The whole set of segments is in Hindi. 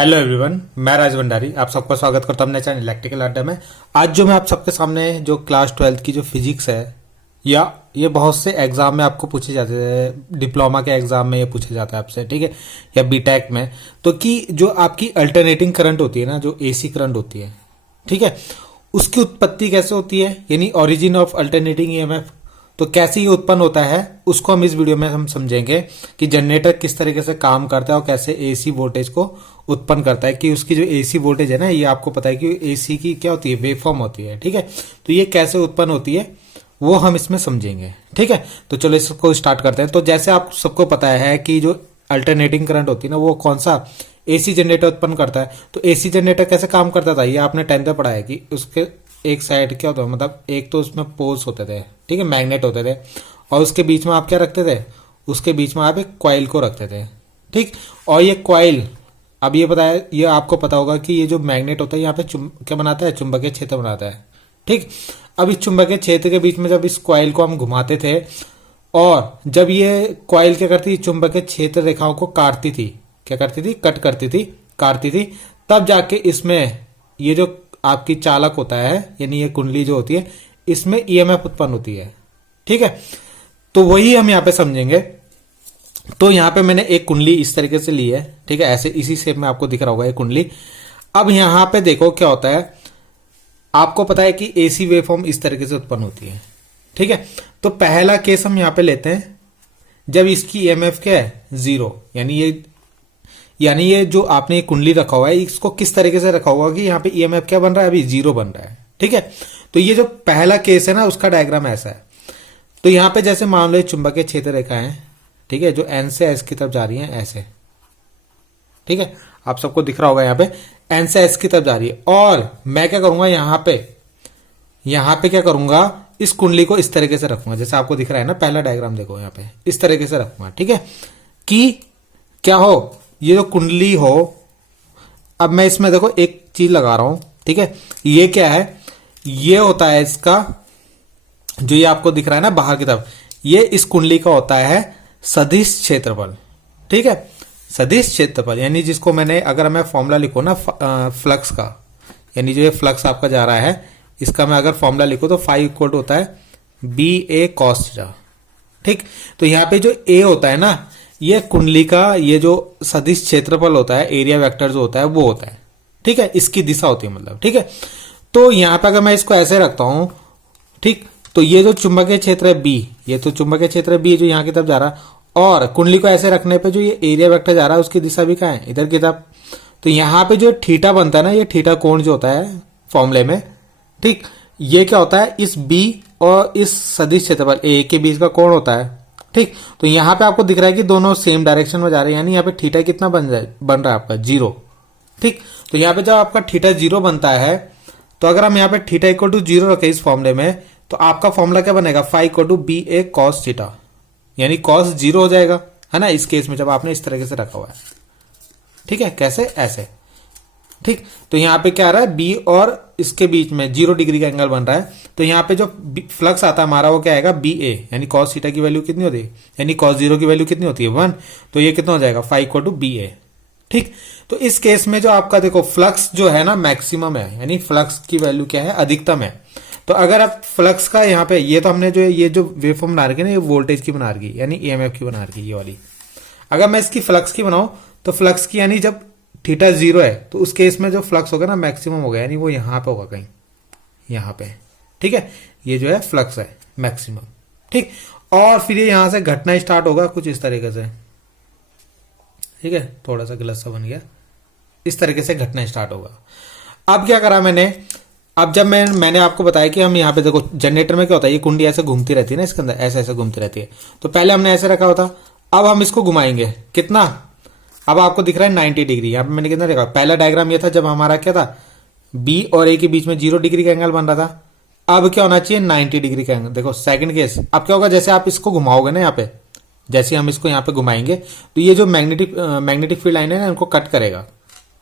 हेलो एवरीवन, मैं राज भंडारी आप सबका स्वागत करता हूं अपने चैनल इलेक्ट्रिकल अड्डा में। आज जो मैं आप सबके सामने जो क्लास 12th की जो फिजिक्स है या ये बहुत से एग्जाम में आपको पूछे जाते हैं, डिप्लोमा के एग्जाम में ये पूछे जाता है आपसे, ठीक है, या बीटेक में। तो कि जो आपकी अल्टरनेटिंग करंट होती है ना, जो एसी करंट होती है, ठीक है, उसकी उत्पत्ति कैसे होती है, यानी ओरिजिन ऑफ अल्टरनेटिंग ईएमएफ, तो कैसे ये उत्पन्न होता है उसको हम इस वीडियो में हम समझेंगे कि जनरेटर किस तरीके से काम करता है और कैसे एसी वोल्टेज को उत्पन्न करता है। कि उसकी जो एसी वोल्टेज है ना, ये आपको पता है कि एसी की क्या होती है, वेवफॉर्म होती है, ठीक है। तो ये कैसे उत्पन्न होती है वो हम इसमें समझेंगे, ठीक है। तो चलो इसको स्टार्ट करते हैं। तो जैसे आप सबको पता है कि जो अल्टरनेटिंग करंट होती है ना, वो कौन सा एसी जनरेटर उत्पन्न करता है। तो एसी जनरेटर कैसे काम करता था, ये आपने 10th में पढ़ा है कि उसके एक साइड क्या होता है, मतलब एक तो उसमें पोल्स होते थे, ठीक है, मैग्नेट होते थे, और उसके बीच में आप क्या रखते थे, उसके बीच में आप एक कॉइल को रखते थे, ठीक। और ये कॉइल, अब ये बताया, ये आपको पता होगा कि ये जो मैग्नेट होता है यहाँ पे क्या बनाता है, चुंबकीय क्षेत्र बनाता है, ठीक। अब इस चुंबकीय क्षेत्र के बीच में जब इस कॉइल को हम घुमाते थे और जब ये कॉइल क्या करती थी, चुंबकीय क्षेत्र रेखाओं को काटती थी, क्या करती थी, कट करती थी, काटती थी, तब जाके इसमें ये जो आपकी चालक होता है, यानी ये कुंडली जो होती है, इसमें ईएमएफ उत्पन्न होती है, ठीक है। तो वही हम यहाँ पे समझेंगे। तो यहाँ पे मैंने एक कुंडली इस तरीके से ली है, ठीक है, ऐसे इसी शेप में आपको दिख रहा होगा ये कुंडली। अब यहाँ पे देखो क्या होता है, आपको पता है कि एसी वेवफॉर्म इस तरीके से उत्पन्न होती है, ठीक है। तो पहला केस हम यहाँ पे लेते हैं जब इसकी ईएमएफ क्या है, 0, यानी ये जो आपने कुंडली रखा हुआ है, इसको किस तरीके से रखा हुआ कि यहाँ पे ईएमएफ क्या बन रहा है, अभी 0 बन रहा है, ठीक है। तो ये जो पहला केस है ना, उसका डायग्राम ऐसा है। तो यहाँ पे जैसे मान लो चुंबकीय क्षेत्र रेखा है, ठीक है, जो एन से एस की तरफ जा रही है ऐसे, ठीक है, आप सबको दिख रहा होगा यहाँ पे एन से एस की तरफ जा रही है। और मैं क्या करूंगा, यहाँ पे क्या करूंगा, इस कुंडली को इस तरीके से रखूंगा, जैसे आपको दिख रहा है ना, पहला डायग्राम देखो यहाँ पे इस तरीके से रखूंगा, ठीक है, कि क्या हो, ये जो कुंडली हो, अब मैं इसमें देखो एक चीज लगा रहा हूं, ठीक है, ये क्या है, ये होता है इसका जो ये आपको दिख रहा है ना बाहर की तरफ, ये इस कुंडली का होता है सदिश क्षेत्रफल, ठीक है, सदिश क्षेत्रफल, यानी जिसको मैंने, अगर मैं फॉर्मूला लिखूं ना फ्लक्स का, यानी जो ये फ्लक्स आपका जा रहा है, इसका मैं अगर फॉर्मूला लिखूं तो फाई इक्वल होता है बी ए कॉस थीटा, ठीक। तो यहाँ पे जो ए होता है ना, ये कुंडली का ये जो सदिश क्षेत्रफल होता है, एरिया वेक्टर जो होता है वो होता है, ठीक है, इसकी दिशा होती है, मतलब, ठीक है। तो यहाँ पे अगर मैं इसको ऐसे रखता हूं, ठीक, तो ये जो चुंबकीय क्षेत्र है बी, ये तो चुंबकीय क्षेत्र है बी जो यहाँ की तरफ जा रहा है, और कुंडली को ऐसे रखने पे जो ये एरिया वेक्टर जा रहा है उसकी दिशा भी कहाँ है, इधर की तरफ। तो यहाँ पे जो थीटा बनता है ना, ये थीटा कोण जो होता है फॉर्मूले में, ठीक, ये क्या होता है, इस बी और इस सदिश क्षेत्रफल ए के बीच का कोण होता है, ठीक। तो यहाँ पे आपको दिख रहा है कि दोनों सेम डायरेक्शन में जा रहे हैं, यानी यहाँ पे थीटा कितना बन रहा है आपका 0, ठीक। तो यहाँ पे जब आपका थीटा 0 बनता है, तो अगर हम यहाँ पे थीटा इक्वल टू 0 रखें इस फॉर्मूले में, तो आपका फॉर्मूला क्या बनेगा, phi equal to B A cos theta, यानी कॉस 0 हो जाएगा, है ना, इस केस में जब आपने इस तरीके से रखा हुआ है, ठीक है, कैसे, ऐसे, ठीक। तो यहाँ पे क्या आ रहा है, बी और इसके बीच में 0 डिग्री का एंगल बन रहा है। तो यहाँ पे जो फ्लक्स आता है हमारा वो क्या आएगा, बी ए, यानी कॉस थीटा की वैल्यू कितनी होती है, यानी कॉस 0 की वैल्यू कितनी होती है, 1। तो ये कितना हो जाएगा, फाई इक्वल टू बी ए, ठीक। तो इस केस में जो आपका देखो फ्लक्स जो है ना मैक्सिमम है, यानी फ्लक्स की वैल्यू क्या है, अधिकतम है। तो अगर आप फ्लक्स का यहाँ पे, ये तो हमने जो ये जो वेवफॉर्म बना रखी है ना, ये वोल्टेज की बना रखी, यानी ईएमएफ की बना रखी ये वाली। अगर मैं इसकी फ्लक्स की बनाऊं, तो फ्लक्स की यानी जब थीटा 0 है, तो उस केस में जो फ्लक्स होगा ना मैक्सिमम होगा, यानी वो यहाँ पे होगा कहीं, यहाँ पे, ठीक है, ये जो है फ्लक्स है मैक्सिमम, ठीक। और फिर ये यहां से घटना स्टार्ट होगा कुछ इस तरीके से, ठीक है, थोड़ा सा गलत सा बन गया, इस तरीके से घटना स्टार्ट होगा। अब क्या करा मैंने, अब जब मैंने आपको बताया कि हम यहाँ पे देखो जनरेटर में क्या होता है, ये कुंडी ऐसे घूमती रहती है ना, इसके अंदर ऐसे ऐसे घूमती रहती है। तो पहले हमने ऐसे रखा होता, अब हम इसको घुमाएंगे कितना, अब आपको दिख रहा है 90 डिग्री। यहाँ पे मैंने कितना देखा, पहला डायग्राम ये था जब हमारा क्या था, बी और ए के बीच में 0 डिग्री का एंगल बन रहा था। अब क्या होना चाहिए, 90 डिग्री का एंगल। देखो सेकंड केस, अब क्या होगा, जैसे आप इसको घुमाओगे ना, यहाँ पे जैसे हम इसको यहाँ पे घुमाएंगे, तो ये जो मैग्नेटिक फील्ड लाइन है ना, इनको कट करेगा,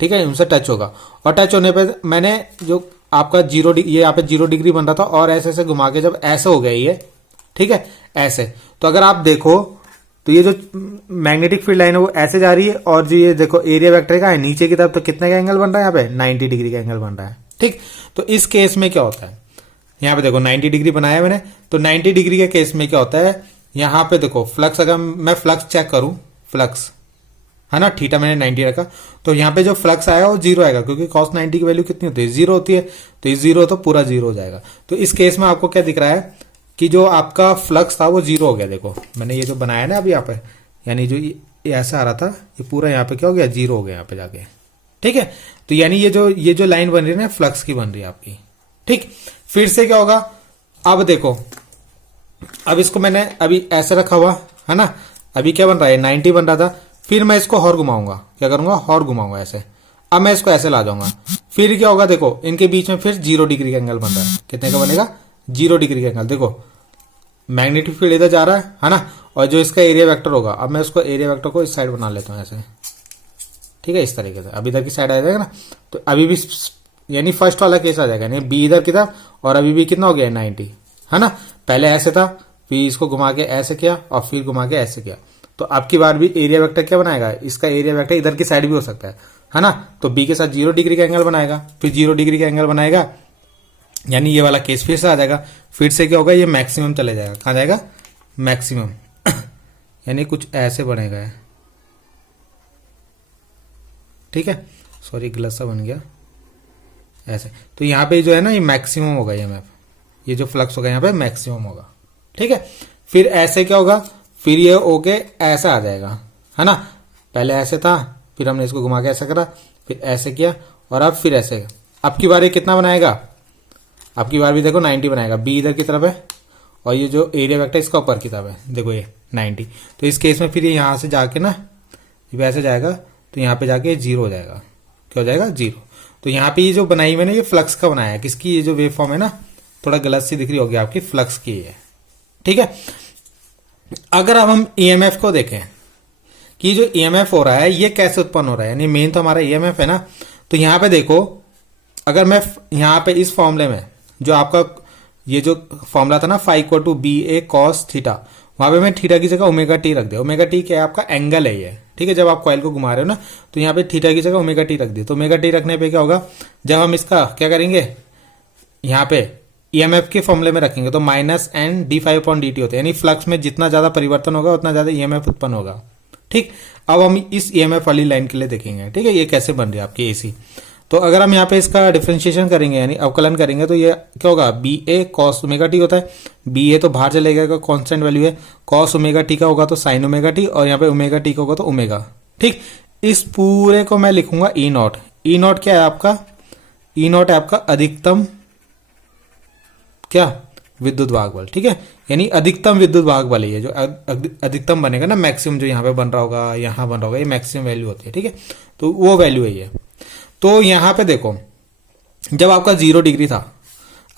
ठीक है, उनसे टच होगा, और टच होने पर मैंने जो आपका 0 ये यहाँ पे 0 डिग्री बन रहा था, और ऐसे ऐसे घुमा के जब ऐसे हो गया ये, ठीक है, ऐसे। तो अगर आप देखो तो ये जो मैग्नेटिक फील्ड लाइन है वो ऐसे जा रही है, और जो ये देखो एरिया वेक्टर का है नीचे की तरफ, तो कितने का एंगल बन रहा है यहाँ पे 90 डिग्री का एंगल बन रहा है। ठीक, तो इस केस में क्या होता है, यहाँ पे देखो 90 डिग्री बनाया मैंने, तो 90 डिग्री के केस में क्या होता है, यहाँ पे देखो फ्लक्स, अगर मैं फ्लक्स चेक करूं, फ्लक्स है ना, थीटा मैंने 90 रखा, तो यहाँ पे जो फ्लक्स आया वो जीरो आएगा, क्योंकि cos 90 की वैल्यू कितनी होती है, जीरो होती है, तो ये जीरो तो पूरा जीरो हो जाएगा। तो इस केस में आपको क्या दिख रहा है कि जो आपका फ्लक्स था वो जीरो हो गया। देखो मैंने ये जो बनाया ना अभी यहाँ पे, यानी जो ये ऐसा आ रहा था, ये पूरा यहाँ पे क्या हो गया, जीरो हो गया यहाँ पे जाके। ठीक है, तो यानी ये जो लाइन बन रही है ना, फ्लक्स की बन रही है आपकी। ठीक, फिर से क्या होगा, अब देखो, अब इसको मैंने अभी ऐसे रखा हुआ है ना, अभी क्या बन रहा है 90 बन रहा था, फिर मैं इसको और घुमाऊंगा, क्या करूंगा, और घुमाऊंगा ऐसे, अब मैं इसको ऐसे ला जाऊंगा, फिर क्या होगा, देखो इनके बीच में फिर 0 डिग्री का एंगल बन रहा है। कितने का बनेगा, 0 डिग्री का एंगल। देखो मैग्नेटिक फील्ड इधर जा रहा है ना, और जो इसका एरिया वेक्टर होगा, अब मैं उसको एरिया वेक्टर को इस साइड बना लेता हूँ ऐसे। ठीक है, इस तरीके से, अब इधर की साइड आ जाएगा ना, तो अभी भी यानी फर्स्ट वाला केस आ जाएगा, यानी बी इधर की तरफ, और अभी भी कितना हो गया 90, है ना, पहले ऐसे था, फिर इसको घुमा के ऐसे किया, और फिर घुमा के ऐसे किया, तो आपकी बार भी एरिया वेक्टर क्या बनाएगा, इसका एरिया वेक्टर इधर की साइड भी हो सकता है ना, तो बी के साथ 0 डिग्री का एंगल बनाएगा, फिर 0 डिग्री का एंगल बनाएगा, यानी ये वाला केस फिर से आ जाएगा, फिर से क्या होगा, ये मैक्सिमम चले जाएगा, कहाँ जाएगा, मैक्सिमम यानी कुछ ऐसे बनेगा। ठीक है, सॉरी गलत सा बन गया ऐसे, तो यहाँ पे जो है ना ये मैक्सिमम होगा, ये जो फ्लक्स होगा यहाँ पे मैक्सिमम होगा। ठीक है, फिर ऐसे क्या होगा, फिर ये होके ऐसा आ जाएगा, है ना, पहले ऐसे था, फिर हमने इसको घुमा के ऐसा करा, फिर ऐसे किया, और अब फिर ऐसे। अब की बार ये कितना बनाएगा, अब की बार भी देखो 90 बनाएगा, बी इधर की तरफ है, और ये जो एरिया वेक्टर इसका ऊपर की तरफ है, देखो ये 90, तो इस केस में फिर ये यहाँ से जाके ना वैसे जाएगा, तो यहाँ पे जाके 0 हो जाएगा, क्या हो जाएगा, 0। तो यहाँ पे ये जो बनाई मैंने, ये फ्लक्स का बनाया है, किसकी, ये जो वेव फॉर्म है ना, थोड़ा गलत सी दिख रही होगी आपकी, फ्लक्स की है। ठीक है, अगर अब हम ईएमएफ को देखें कि जो ईएमएफ हो रहा है ये कैसे उत्पन्न हो रहा है, यानी मेन तो हमारा ईएमएफ है ना, तो यहाँ पे देखो, अगर मैं यहाँ पे इस फॉर्मूले में जो आपका ये जो फॉर्मूला था ना, phi equal to B A cos theta, वहां पे मैं थीटा की जगह ओमेगा टी रख दिया। ओमेगा टी क्या है, आपका एंगल है ये। ठीक है, जब आप कॉइल को घुमा रहे हो ना, तो यहाँ पे थीटा की जगह ओमेगा टी रख दिया। तो ओमेगा टी रखने पे क्या होगा, जब हम इसका क्या करेंगे, यहाँ पे ईएमएफ के फॉर्मूले में रखेंगे, तो minus N D five upon D T होता है, यानी फ्लक्स में जितना ज्यादा परिवर्तन होगा उतना ज्यादा ईएमएफ उत्पन्न होगा। ठीक, अब हम इस ईएमएफ वाली लाइन के लिए देखेंगे। ठीक है, ये कैसे बन रही है आपकी एसी। तो अगर हम यहाँ पे इसका डिफरेंशिएशन करेंगे, यानी अवकलन करेंगे, तो ये क्या होगा, B A cos omega T होता है। बी ए तो बाहर चले जाएगा, कांस्टेंट वैल्यू है। कॉस ओमेगा टी का होगा तो साइन ओमेगा टी, और यहाँ पे ओमेगा टी का होगा तो ओमेगा। ठीक, इस पूरे को मैं लिखूंगा ई नॉट। ई नॉट क्या है आपका, ई नॉट है आपका अधिकतम क्या, विद्युत भाग बल। ठीक है, यानी अधिकतम विद्युत भाग बल है जो अधिकतम बनेगा ना, मैक्सिमम जो यहाँ पे बन रहा होगा, यहाँ बन रहा होगा, ये मैक्सिमम वैल्यू होती है। ठीक है, तो वो वैल्यू है ये। तो यहां पे देखो, जब आपका 0 डिग्री था,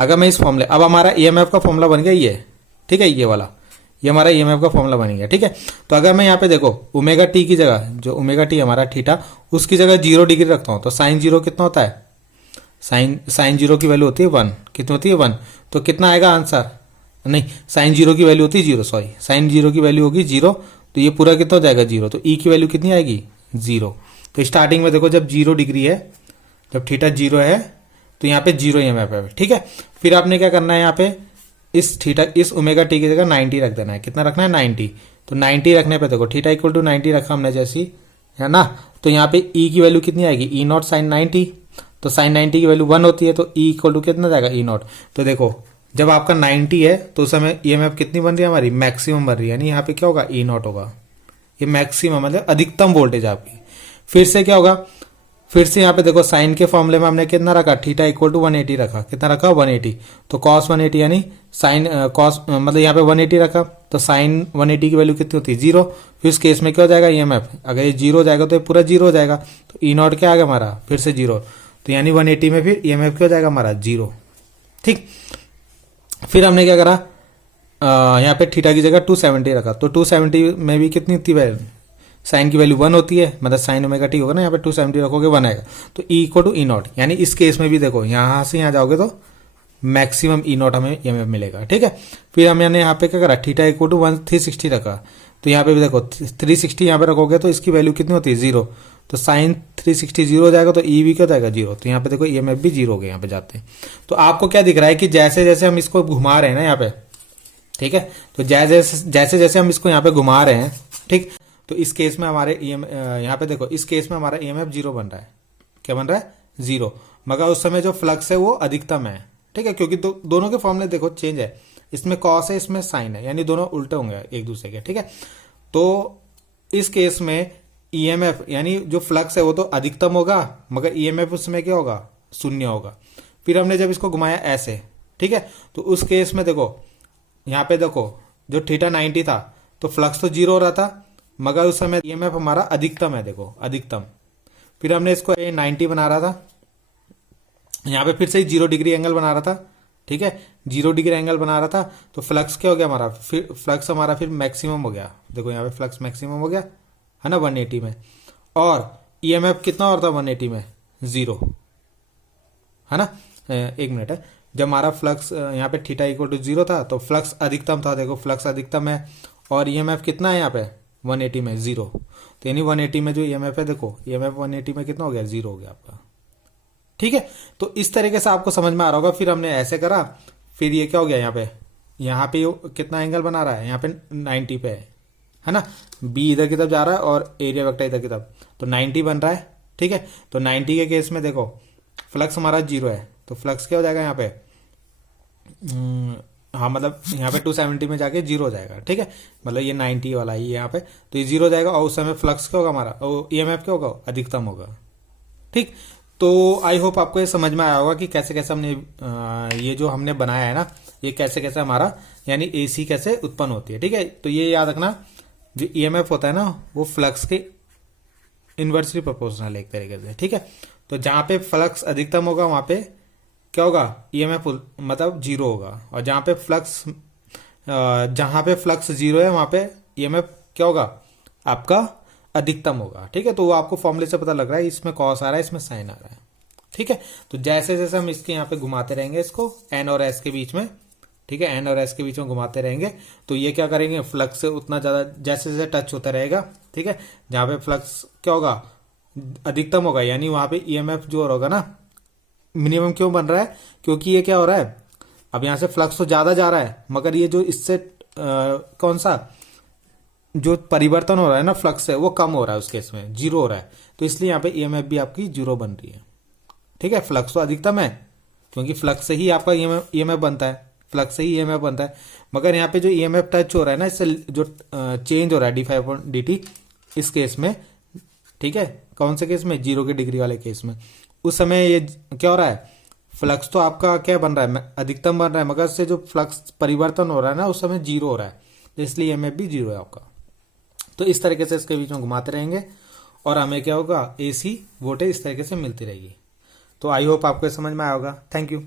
अगर मैं इस फॉर्मूले, अब हमारा ईएमएफ का फॉर्मूला बन गया ये। ठीक है, ये वाला, ये हमारा ईएमएफ का फॉर्मूला बन गया। ठीक है, तो अगर मैं यहाँ पे देखो ओमेगा टी की जगह, जो ओमेगा टी हमारा थीटा, उसकी जगह 0 डिग्री रखता हूं, तो साइन 0 कितना होता है, साइन 0 की वैल्यू होती है 1। कितनी होती है 1, तो कितना आएगा आंसर, नहीं साइन 0 की वैल्यू होती है 0, सॉरी साइन 0 की वैल्यू होगी 0, तो ये पूरा कितना हो जाएगा 0, तो ई की वैल्यू कितनी आएगी 0। तो स्टार्टिंग में देखो जब 0 डिग्री है, जब थीटा 0 है, तो यहाँ पे 0 ईएमएफ है। ठीक है, फिर आपने क्या करना है, यहाँ पे इस थीटा, इस ओमेगा टी की जगह 90 रख देना है। कितना रखना है 90, तो 90 रखने पे देखो थीटा इक्वल टू 90 रखा हमने जैसी, है ना, तो यहाँ पे ई की वैल्यू कितनी आएगी, ई नॉट साइन 90, तो साइन 90 की वैल्यू 1 होती है, तो ई इक्वल टू कितना जाएगा ई नॉट। तो देखो जब आपका 90 है तो उस समय ईएमएफ कितनी बन रही है हमारी, मैक्सिमम बन रही है, यानी यहाँ पे क्या होगा ई नॉट होगा, ये मैक्सिमम मतलब अधिकतम वोल्टेज आपकी। फिर से क्या होगा, फिर से यहाँ पे देखो साइन के फॉर्मूले में हमने कितना रखा, थीटा इक्वल टू 180 रखा। कितना रखा 180, तो कॉस 180 यानी साइन कॉस मतलब यहाँ पे 180 रखा, तो साइन 180 की वैल्यू कितनी होती है 0। फिर इस केस में क्या हो जाएगा ईएमएफ, अगर ये 0 हो जाएगा तो ये पूरा 0 हो जाएगा, तो ई नॉट क्या आ गया हमारा फिर से 0, तो यानी 180 में फिर ईएमएफ क्या हो जाएगा हमारा 0। ठीक, फिर हमने क्या करा, यहाँ पे थीटा की जगह 270 रखा, तो 270 में भी कितनी थी वैल्यू, साइन की वैल्यू 1 होती है, मतलब साइन ओमेगा टी होगा ना, यहाँ पे 270 रखोगे 1 आएगा, तो E equal to E naught. यानी इस केस में भी देखो यहाँ से यहाँ जाओगे तो मैक्सिमम ई नॉट हमें ईएमएफ मिलेगा। ठीक है, फिर हमने यहाँ पे क्या करा, थीटा इक्वल टू 360 रखा, तो यहाँ पे भी देखो 360 यहाँ पे रखोगे तो इसकी वैल्यू कितनी होती है 0, तो साइन 360 जीरो हो जाएगा, तो ई भी क्या हो जाएगा 0। तो यहाँ पे देखो ईएमएफ भी 0 हो गया यहाँ पे जाते हैं। तो आपको क्या दिख रहा है कि जैसे जैसे हम इसको घुमा रहे हैं ना यहाँ पे, ठीक है, तो जैसे जैसे हम इसको यहाँ पे घुमा रहे हैं, ठीक, तो इस केस में हमारे यहाँ पे देखो इस केस में हमारा ईएमएफ 0 बन रहा है। क्या बन रहा है 0, मगर उस समय जो फ्लक्स है वो अधिकतम है, ठीक है, क्योंकि दोनों के फॉर्मूले देखो चेंज है, इसमें कॉस है इसमें साइन है, यानी दोनों उल्टे होंगे एक दूसरे के, ठीक है। तो इस केस में ईएमएफ यानी जो फ्लक्स है वो तो अधिकतम होगा, मगर ईएमएफ उसमें क्या होगा 0 होगा। फिर हमने जब इसको घुमाया ऐसे, ठीक है, तो उस केस में देखो यहाँ पे देखो जो थीटा 90 था तो फ्लक्स तो 0 हो रहा था, मगर उस समय ईएमएफ हमारा अधिकतम है, देखो अधिकतम। फिर हमने इसको 90 बना रहा था, यहाँ पे फिर से 0 डिग्री एंगल बना रहा था, ठीक है, 0 डिग्री एंगल बना रहा था, तो फ्लक्स क्या हो गया हमारा, फिर फ्लक्स हमारा फिर मैक्सिमम हो गया। देखो यहाँ पे फ्लक्स मैक्सिमम हो गया है ना 180 में, और ईएमएफ कितना और था 180 में 0, है ना। एक मिनट है, जब हमारा फ्लक्स यहाँ पे थीटा इक्वल टू 0 था तो फ्लक्स अधिकतम था, देखो फ्लक्स अधिकतम है, और ईएमएफ कितना है यहाँ पे 180 में 0, तो यानी 180 में जो ईएमएफ है देखो ईएमएफ 180 में कितना हो गया 0 हो गया आपका, ठीक है। तो इस तरीके से आपको समझ में आ रहा होगा। फिर हमने ऐसे करा, फिर ये क्या हो गया यहाँ पे कितना एंगल बना रहा है, यहाँ पे 90 पे है ना, बी इधर की तरफ जा रहा है और एरिया वेक्टर इधर की तरफ, तो 90 बन रहा है, ठीक है। तो 90 के केस में देखो फ्लक्स हमारा 0 है, तो फ्लक्स क्या हो जाएगा यहाँ पे, हाँ मतलब यहाँ पे 270 में जाके 0 हो जाएगा, ठीक है, मतलब ये 90 वाला ही यहाँ पे, तो ये 0 हो जाएगा, और उस समय फ्लक्स क्या होगा हमारा, ईएमएफ क्या होगा अधिकतम होगा, ठीक। तो आई होप आपको ये समझ में आया होगा कि कैसे कैसे हमने ये जो हमने बनाया है ना, ये कैसे कैसे हमारा यानी एसी कैसे उत्पन्न होती है, ठीक है। तो ये याद रखना, जो ईएमएफ होता है ना वो फ्लक्स के इन्वर्सली प्रोपोर्शनल है एक तरीके से, ठीक है। तो जहां पे फ्लक्स अधिकतम होगा वहां पे क्या होगा ईएमएफ मतलब 0 होगा, और जहां पे फ्लक्स 0 है वहां पे ईएमएफ क्या होगा आपका अधिकतम होगा, ठीक है। तो वो आपको फॉर्मूले से पता लग रहा है, इसमें कॉस आ रहा है इसमें साइन आ रहा है, ठीक है। तो जैसे जैसे हम इसके यहाँ पे घुमाते रहेंगे इसको एन और एस के बीच में, ठीक है, एन और एस के बीच में घुमाते रहेंगे, तो ये क्या करेंगे फ्लक्स से उतना ज्यादा जैसे जैसे टच होता रहेगा, ठीक है। जहां पे फ्लक्स क्या होगा अधिकतम होगा, यानी वहां पे ईएमएफ जो होगा ना मिनिमम क्यों बन रहा है, क्योंकि ये क्या हो रहा है, अब यहां से फ्लक्स तो ज्यादा जा रहा है, मगर ये जो इससे कौन सा जो परिवर्तन हो रहा है ना फ्लक्स से वो कम हो रहा है, उस केस में 0 हो रहा है, तो इसलिए यहाँ पे ईएमएफ भी आपकी 0 बन रही है, ठीक है। फ्लक्स तो अधिकतम है क्योंकि फ्लक्स से ही आपका ईएमएफ बनता है, फ्लक्स से ही ईएमएफ बनता है, मगर यहाँ पे जो ईएमएफ टच हो रहा है ना इससे जो चेंज हो रहा है d∅dt इस केस में, ठीक है, कौन से केस में 0 के डिग्री वाले केस में, उस समय ये क्या हो रहा है फ्लक्स तो आपका क्या बन रहा है अधिकतम बन रहा है, मगर से जो फ्लक्स परिवर्तन हो रहा है ना उस समय 0 हो रहा है, तो इसलिए ईएमएफ भी 0 है आपका। तो इस तरीके से इसके बीच में घुमाते रहेंगे और हमें क्या होगा एसी वोल्टेज इस तरीके से मिलती रहेगी। तो आई होप आपको समझ में आया होगा। Thank you.